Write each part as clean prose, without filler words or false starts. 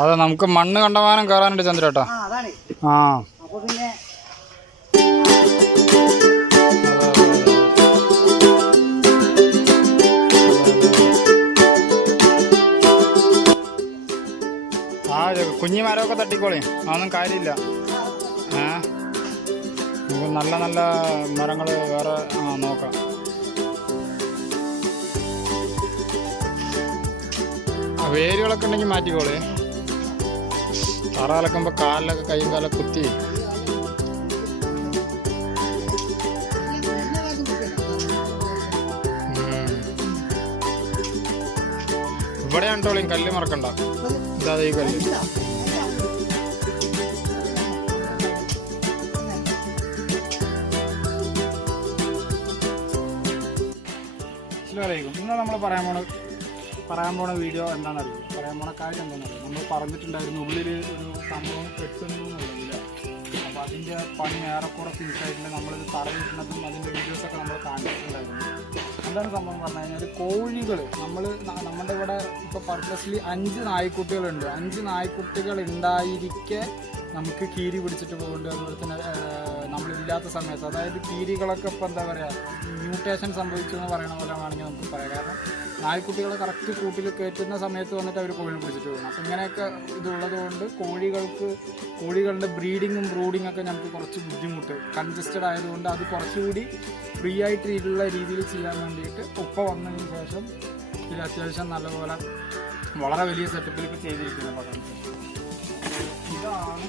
അതെ, നമുക്ക് മണ്ണ് കണ്ടമാനം കയറാനുണ്ട് ചന്ദ്രേട്ടാ. ആ കുഞ്ഞി മരമൊക്കെ തട്ടിക്കോളി, അതൊന്നും കാര്യമില്ല. നമുക്ക് നല്ല നല്ല മരങ്ങൾ വേറെ നോക്കാം. വേരുകളൊക്കെ ഉണ്ടെങ്കിൽ മാറ്റിക്കോളേ. തറ അലക്കുമ്പോൾ കാലിലൊക്കെ കൈയും കാലൊക്കെ കുത്തി. ഇവിടെ കണ്ടോളിയും കല്ല് മറക്കണ്ട. ഇതാ ഈ കല്ല്. ഇന്ന് നമ്മൾ പറയാൻ പോണ വീഡിയോ എന്താണെന്നറിയും, പറയാൻ പോണ കാര്യം എന്താണെന്നറിയും. നമ്മൾ പറഞ്ഞിട്ടുണ്ടായിരുന്നു ഉള്ളിൽ ഒരു സംഭവം കെട്ടുന്നില്ല. അപ്പോൾ അതിൻ്റെ പണി ഏറെക്കുറെ ഫിനിഷായിട്ടുണ്ട്. നമ്മളിത് തറയിടുന്നതും അതിൻ്റെ വീഡിയോസൊക്കെ നമ്മൾ കാണിച്ചിട്ടുണ്ടായിരുന്നു. എന്താണ് സംഭവം പറഞ്ഞു കഴിഞ്ഞാൽ, കോഴികൾ നമ്മുടെ ഇവിടെ ഇപ്പോൾ പർപ്പസ്ലി 5 നായ്ക്കുട്ടികളുണ്ട്. 5 നായ്ക്കുട്ടികൾ ഉണ്ടായിരിക്കെ നമുക്ക് കീരി പിടിച്ചിട്ട് പോകുന്നുണ്ട്. അതുപോലെ തന്നെ നമ്മളില്ലാത്ത സമയത്ത്, അതായത് കീരികളൊക്കെ ഇപ്പോൾ എന്താ പറയുക, മ്യൂട്ടേഷൻ സംഭവിച്ചു എന്ന് പറയണ പോലെ വേണമെങ്കിൽ നമുക്ക് പറയാം. കാരണം നായ്ക്കുട്ടികളെ കറക്റ്റ് കൂട്ടിൽ കയറ്റുന്ന സമയത്ത് വന്നിട്ട് അവർ കോഴി പിടിച്ചിട്ട് പോകും. അപ്പം ഇങ്ങനെയൊക്കെ ഇതുള്ളത് കൊണ്ട് കോഴികളുടെ ബ്രീഡിങ്ങും ബ്രൂഡിങ്ങും ഒക്കെ നമുക്ക് കുറച്ച് ബുദ്ധിമുട്ട്, കൺജസ്റ്റഡ് ആയതുകൊണ്ട് അത് കുറച്ചുകൂടി ഫ്രീ ആയിട്ടുള്ള രീതിയിൽ ചെയ്യാൻ വേണ്ടിയിട്ട് ഉപ്പ വന്നതിന് ശേഷം ഇതിൽ അത്യാവശ്യം നല്ലപോലെ വളരെ വലിയ സെറ്റപ്പിലേക്ക് ചെയ്തിരിക്കുന്ന പടം. ഇതാണ്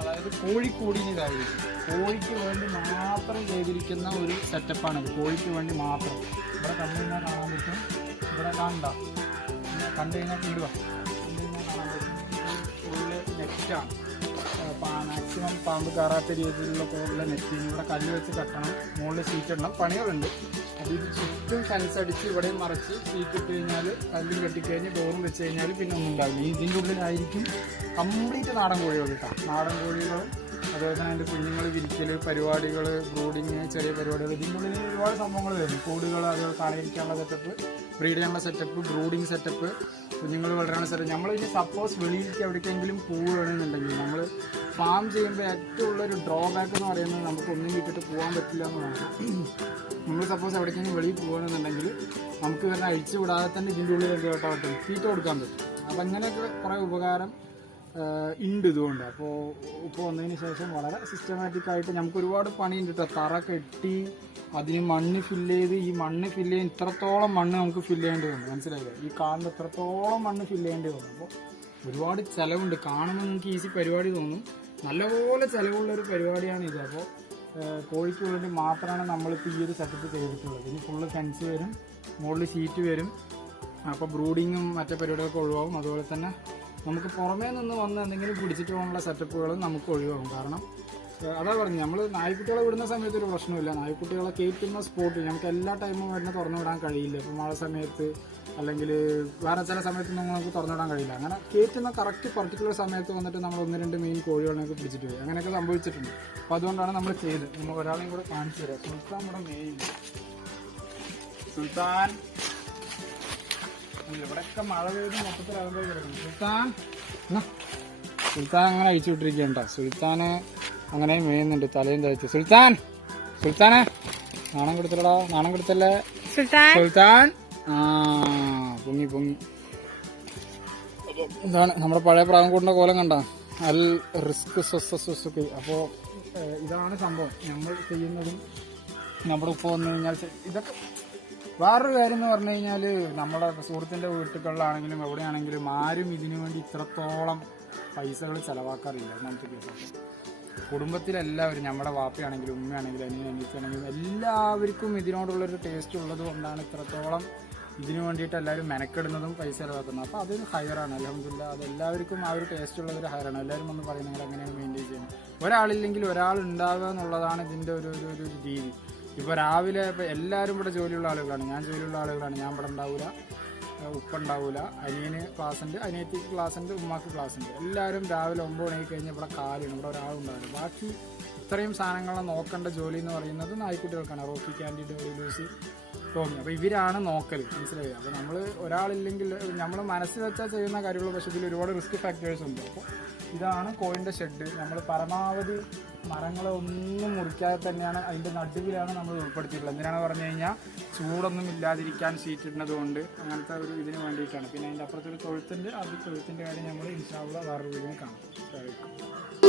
അതായത് കോഴിക്കൂടിനിതായിരിക്കും. കോഴിക്ക് വേണ്ടി മാത്രം ചെയ്തിരിക്കുന്ന ഒരു സെറ്റപ്പാണിത്. കോഴിക്ക് വേണ്ടി മാത്രം. ഇവിടെ കണ്ടു കഴിഞ്ഞാൽ കാണാൻ പറ്റും. ഇവിടെ കണ്ടു കഴിഞ്ഞാൽ ഇടുക. കണ്ടു കഴിഞ്ഞാൽ കാണാൻ പറ്റും. ഫുള്ള് നെറ്റാണ്. മാക്സിമം പാമ്പ് കയറാത്ത രീതിയിലുള്ള കൂടുതൽ നെറ്റിങ്. ഇവിടെ കല്ല് വെച്ച് കെട്ടണം, മുകളിൽ സീറ്റ് ഇടണം, പണികളുണ്ട്. അപ്പോൾ ഇത് ചുറ്റും ഫെൻസ് അടിച്ച് ഇവിടെയും മറിച്ച് സീറ്റ് ഇട്ട് കഴിഞ്ഞാൽ കല്ലും കെട്ടിക്കഴിഞ്ഞ് ഡോറും വെച്ച് കഴിഞ്ഞാൽ പിന്നെ ഒന്നും ഉണ്ടാവില്ല. ഇതിൻ്റെ ഉള്ളിലായിരിക്കും കംപ്ലീറ്റ് നാടൻ കോഴികൾ കിട്ടാം. നാടൻ കോഴികളും അതുപോലെ തന്നെ അതിൻ്റെ കുഞ്ഞുങ്ങൾ വിരിക്കൽ പരിപാടികൾ, ബ്രൂഡിങ്, ചെറിയ പരിപാടികൾ, ഇതിൻ്റെ ഉള്ളിൽ ഒരുപാട് സംഭവങ്ങൾ വരും. കൂടുകൾ, അതുപോലെ കാണിക്കാനുള്ള സെറ്റപ്പ്, ബ്രീഡ് ചെയ്യാനുള്ള സെറ്റപ്പ്, ബ്രൂഡിങ് സെറ്റപ്പ്, കുഞ്ഞുങ്ങൾ വളരാനുള്ള സെറ്റപ്പ്. നമ്മളിനി സപ്പോസ് വെളിയിലേക്ക് എവിടേക്കെങ്കിലും പോവുകയാണെന്നുണ്ടെങ്കിൽ, നമ്മൾ ഫാം ചെയ്യുമ്പോൾ ഏറ്റവും ഉള്ളൊരു ഡ്രോബാക്ക് എന്ന് പറയുന്നത് നമുക്കൊന്നും വിട്ടിട്ട് പോകാൻ പറ്റില്ല എന്നതാണ്. നമ്മൾ സപ്പോസ് എവിടേക്കെങ്കിലും വെളിയിൽ പോകുകയാണെന്നുണ്ടെങ്കിൽ നമുക്ക് വരുന്ന അഴിച്ചു വിടാതെ തന്നെ ഇതിൻ്റെ ഉള്ളിൽ കേട്ടാൽ പറ്റും, തീറ്റ കൊടുക്കാൻ പറ്റും. അപ്പം അങ്ങനെയൊക്കെ കുറേ ഉപകാരം ഉണ്ട് ഇതുകൊണ്ട്. അപ്പോൾ ഇപ്പോൾ വന്നതിന് ശേഷം വളരെ സിസ്റ്റമാറ്റിക്കായിട്ട് നമുക്ക് ഒരുപാട് പണിയുണ്ട് കേട്ടോ. തറ കെട്ടി അതിന് മണ്ണ് ഫില്ല് ചെയ്ത്, ഈ മണ്ണ് ഫില്ല് ചെയ്യാൻ ഇത്രത്തോളം മണ്ണ് നമുക്ക് ഫില്ല് ചെയ്യേണ്ടി വന്നു. മനസ്സിലായില്ലേ? ഈ കാണുന്ന ഇത്രത്തോളം മണ്ണ് ഫില്ല് ചെയ്യേണ്ടി വന്നു. അപ്പോൾ ഒരുപാട് ചിലവുണ്ട്. കാണുമ്പോൾ നിങ്ങൾക്ക് ഈസി പരിപാടി തോന്നും, നല്ലപോലെ ചിലവുള്ളൊരു പരിപാടിയാണ് ഇത്. അപ്പോൾ കോഴിക്ക് വേണ്ടി മാത്രമാണ് നമ്മളിപ്പോൾ ഈ ഒരു സെറ്റപ്പ് ചെയ്തിട്ടുള്ളത്. ഇനി ഫുള്ള് ഫെൻസ് വരും, മുകളിൽ ഷീറ്റ് വരും. അപ്പോൾ ബ്രൂഡിങ്ങും മറ്റേ പരിപാടികളൊക്കെ ഒഴിവാകും. അതുപോലെ തന്നെ നമുക്ക് പുറമേ നിന്ന് വന്ന് എന്തെങ്കിലും പിടിച്ചിട്ട് പോകാനുള്ള സെറ്റപ്പുകളും നമുക്ക് ഒഴിവാകും. കാരണം അതാ പറഞ്ഞു, നമ്മൾ നായ്ക്കുട്ടികളെ വിടുന്ന സമയത്ത് ഒരു പ്രശ്നമില്ല. നായ്ക്കുട്ടികളെ കയറ്റുന്ന സ്പോട്ട് നമുക്ക് എല്ലാ ടൈമും വരുന്ന തുറന്നു വിടാൻ കഴിയില്ല. ഇപ്പോൾ മഴ സമയത്ത് അല്ലെങ്കിൽ വേറെ ചില സമയത്തൊന്നും നമുക്ക് തുറന്നു വിടാൻ കഴിയില്ല. അങ്ങനെ കയറ്റുന്ന കറക്റ്റ് പർട്ടിക്കുലർ സമയത്ത് വന്നിട്ട് നമ്മൾ 1-2 മെയിൻ കോഴികളെയൊക്കെ പിടിച്ചിട്ട് പോയി. അങ്ങനെയൊക്കെ സംഭവിച്ചിട്ടുണ്ട്. അപ്പോൾ അതുകൊണ്ടാണ് നമ്മൾ ചെയ്ത്. നമ്മൾ ഒരാളെയും കൂടെ കാണിച്ചു തരാം. സുൽത്താൻ ഇവിടെ മെയിൻ. സുൽത്താൻ ഇവിടെയൊക്കെ മഴ പെയ്ത് മൊത്തത്തിൽ അകമ്പോ കിടക്കുന്നു. സുൽത്താൻ അങ്ങനെ അഴിച്ചു വിട്ടിരിക്കണ്ട. സുൽത്താന് അങ്ങനെ മേയുന്നുണ്ട്, തലയും തയ്ച്ചു. സുൽത്താനെ നാണം കൊടുത്തല്ലടാ, നാണം കൊടുത്തല്ലേ സുൽത്താൻ. പൊങ്ങി ഇതാണ് നമ്മുടെ പഴയ പ്രാവൻകൂടിന്റെ കോലം കണ്ട, അൽ റിസ്ക് സ്വസുഖി. അപ്പോൾ ഇതാണ് സംഭവം നമ്മൾ ചെയ്യുന്നതും. നമ്മുടെ ഉപ്പ വന്നു കഴിഞ്ഞാൽ ഇതൊക്കെ. വേറൊരു കാര്യം എന്ന് പറഞ്ഞു കഴിഞ്ഞാൽ, നമ്മുടെ സുഹൃത്തിൻ്റെ വീട്ടുകളിലാണെങ്കിലും എവിടെയാണെങ്കിലും ആരും ഇതിനു വേണ്ടി ഇത്രത്തോളം പൈസകൾ ചിലവാക്കാറില്ല. ഒന്നാമത്തെ കേസ് കുടുംബത്തിലെല്ലാവരും, നമ്മുടെ വാപ്പയാണെങ്കിലും ഉമ്മയാണെങ്കിലും അനിയനാണെങ്കിലും എല്ലാവർക്കും ഇതിനോടുള്ളൊരു ടേസ്റ്റ് ഉള്ളത് കൊണ്ടാണ് ഇത്രത്തോളം ഇതിനു വേണ്ടിയിട്ട് എല്ലാവരും മെനക്കെടുന്നതും പൈസ ചിലവാക്കുന്നത്. അപ്പോൾ അതൊരു ഹയറാണ്. അൽഹംദുലില്ലാ, അതെല്ലാവർക്കും ആ ഒരു ടേസ്റ്റുള്ളതൊരു ഹയറാണ്. എല്ലാവരും ഒന്ന് പറയും നിങ്ങൾ എങ്ങനെയാണ് മെയിൻറ്റെയിൻ ചെയ്യുന്നത്. ഒരാളില്ലെങ്കിൽ ഒരാൾ ഉണ്ടാവുക എന്നുള്ളതാണ് ഇതിൻ്റെ ഒരു രീതി. ഇപ്പോൾ രാവിലെ ഇപ്പോൾ എല്ലാവരും ഇവിടെ ജോലിയുള്ള ആളുകളാണ്, ഞാൻ ജോലിയുള്ള ആളുകളാണ്. ഞാൻ ഇവിടെ ഉണ്ടാവില്ല, ഉപ്പ ഉണ്ടാവില്ല, അനിയന് ക്ലാസ് ഉണ്ട്, അനിയത്തിക്ക് ക്ലാസ് ഉണ്ട്, ഉമ്മാക്ക് ക്ലാസ് ഉണ്ട്. എല്ലാവരും രാവിലെ 9 മണിക്ക് കഴിഞ്ഞ് ഇവിടെ കാലാണ്, ഇവിടെ ഒരാളുണ്ടാവില്ല. ബാക്കി ഇത്രയും സാധനങ്ങളെ നോക്കേണ്ട ജോലി എന്ന് പറയുന്നത് നായ്ക്കുട്ടികൾക്കാണ്. റോക്കി, ക്യാൻഡിഡ്, ലൂസി, തോന്നി. അപ്പോൾ ഇവരാണ് നോക്കൽ, മനസ്സിലായി. അപ്പോൾ നമ്മൾ ഒരാളില്ലെങ്കിൽ നമ്മൾ മനസ്സിൽ വെച്ചാൽ ചെയ്യുന്ന കാര്യങ്ങൾ, പക്ഷേ ഇതിൽ ഒരുപാട് റിസ്ക് ഫാക്ടേഴ്സ് ഉണ്ട്. അപ്പോൾ ഇതാണ് കോഴിൻ്റെ ഷെഡ്. നമ്മൾ പരമാവധി മരങ്ങളൊന്നും മുറിക്കാതെ തന്നെയാണ് അതിൻ്റെ നടുവിലാണ് നമ്മൾ ഉൾപ്പെടുത്തിയിട്ടുള്ളത്. എന്തിനാണ് പറഞ്ഞു കഴിഞ്ഞാൽ ചൂടൊന്നും ഇല്ലാതിരിക്കാൻ ഷീറ്റ് ഇടുന്നത് കൊണ്ട്, അങ്ങനത്തെ ഒരു ഇതിന് വേണ്ടിയിട്ടാണ്. പിന്നെ അതിൻ്റെ അപ്പുറത്തൊരു തൊഴുത്തുണ്ട്, അത് തൊഴുത്തിൻ്റെ കാര്യം നമ്മൾ ഇൻഷാ അല്ലാഹ് വേറൊരു വീഡിയോയിൽ കാണാം.